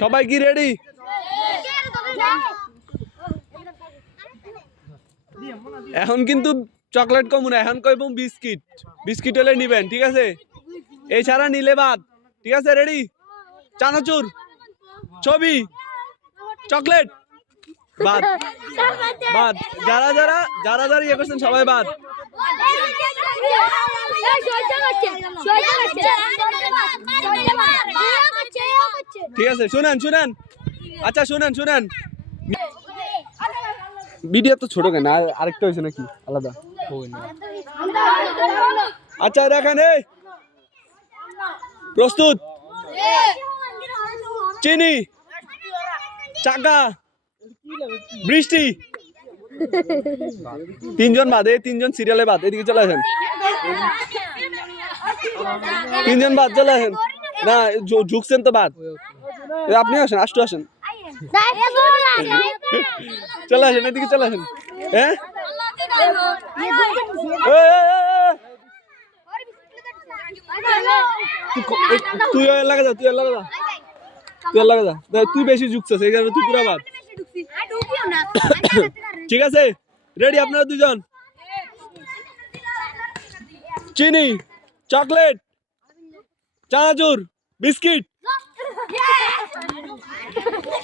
সবাই কি রেডি? এখন কিন্তু চকলেট কমু না, এখন কইব বিস্কিট। বিস্কিট হলে নিবেন, ঠিক আছে? এছাড়া নিলে বাদ, ঠিক আছে? রেডি? চানাচুর, ছবি, চকলেট বাদ। বাদ। যারা যারা যারা যারা ইয়ে করছেন সবাই বাদ। ঠিক আছে, শুনেন শুনেন। আচ্ছা শুনেন শুনেন, ভিডিও তো ছোট কেন, আরেকটা হয়েছে নাকি আলাদা? আচ্ছা দেখেন, এই প্রস্তুত? চিনি, চাকা, বৃষ্টি। তিনজন বাদ, এই তিনজন সিরিয়ালে বাদ। এদিকে চলে আসেন, তিনজন বাদ, চলে আসেন। না ঝুঁকছেন তো বাদ। আপনি আসেন, আষ্টু আসেন, চলে আসেন, এদিকে চলে আসেন। হ্যাঁ তুই লাগা যা, তুই লাগা যা, তুই লাগা যা। তুই বেশি ঝুঁকছিস, এই কারণে তুই পুরা বাদ। ঠিক আছে, রেডি আপনারা দুজন? চিনি, চকলেট, চানাচুর, বিস্কিট।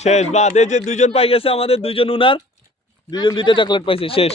শেষ, বাদ। এই যে দুইজন পাই গেছে, আমাদের দুইজন উনার, দুইজন দুইটা চকলেট পাইছে। শেষ।